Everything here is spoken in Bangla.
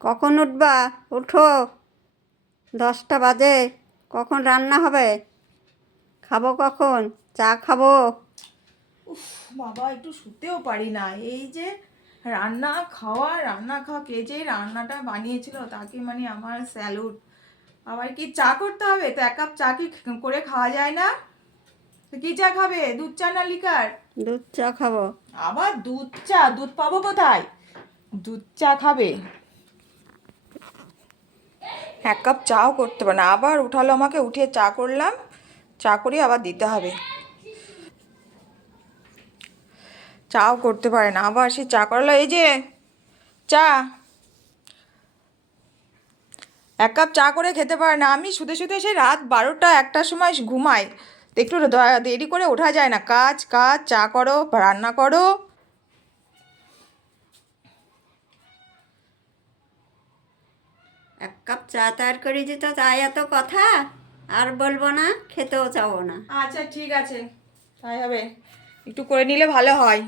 কখন উঠবা? উঠো, 10টা বাজে। কখন রান্না হবে? খাবো কখন? চা খাবো। উফ বাবা, একটু শুতেও পারি না। এই যে রান্না খাওয়া কে যে রান্নাটা বানিয়েছিল তাকে মানে আমার স্যালুট। আবার কি চা করতে হবে? তো 1 কাপ চা কি করে খাওয়া যায় না? তো কি চা খাবে? দুধ চা না লিকার? দুধ চা খাবো। আবার দুধ চা? দুধ পাবো কোথায়? দুধ চা খাবে? 1 কাপ চাও করতে পারে না, আবার উঠালো আমাকে, উঠিয়ে চা করলাম, চা করিয়ে আবার দিতে হবে। চাও করতে পারে না, আবার সে চা করালো। এই যে চা, 1 কাপ চা করে খেতে পারে না। আমি শুতে শুতে সেই রাত 12টা 1টার সময় ঘুমাই। তো একটু দেরি করে ওঠা যায় না? কাজ কাজ, চা করো, রান্না করো। 1 কাপ চা তৈরি করে দিত, তাই এত কথা। আর বলবো না, খেতেও চাবো না। আচ্ছা ঠিক আছে, তাই হবে, একটু করে নিলে ভালো হয়।